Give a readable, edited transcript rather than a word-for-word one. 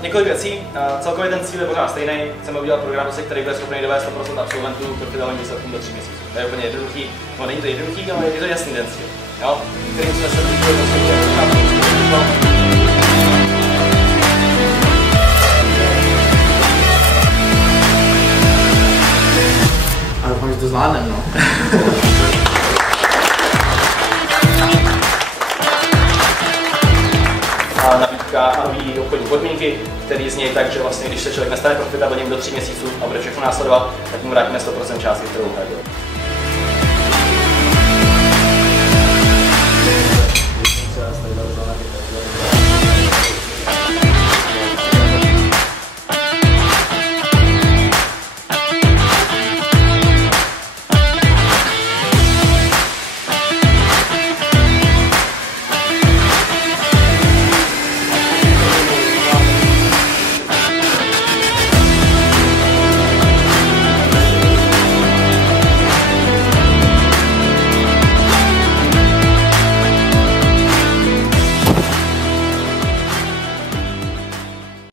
Několik věcí. Celkově ten cíl je pořád stejný. Chceme udělat program, který bude schopný dovést 100% absolventů k profitabilním výsledkům do 3 měsíců. To je úplně jednoduchý. No, není to jednoduchý, ale je to jasný ten cíl. Jo? Kterým jsme se blížili do světě. Ale doufám, že to zvládnem, no. Nabídka a nový obchodní podmínky, které znějí tak, že vlastně, když se člověk nestane profitabilním do 3 měsíců a bude všechno následovat, tak mu vrátíme 100% částky, kterou hradil.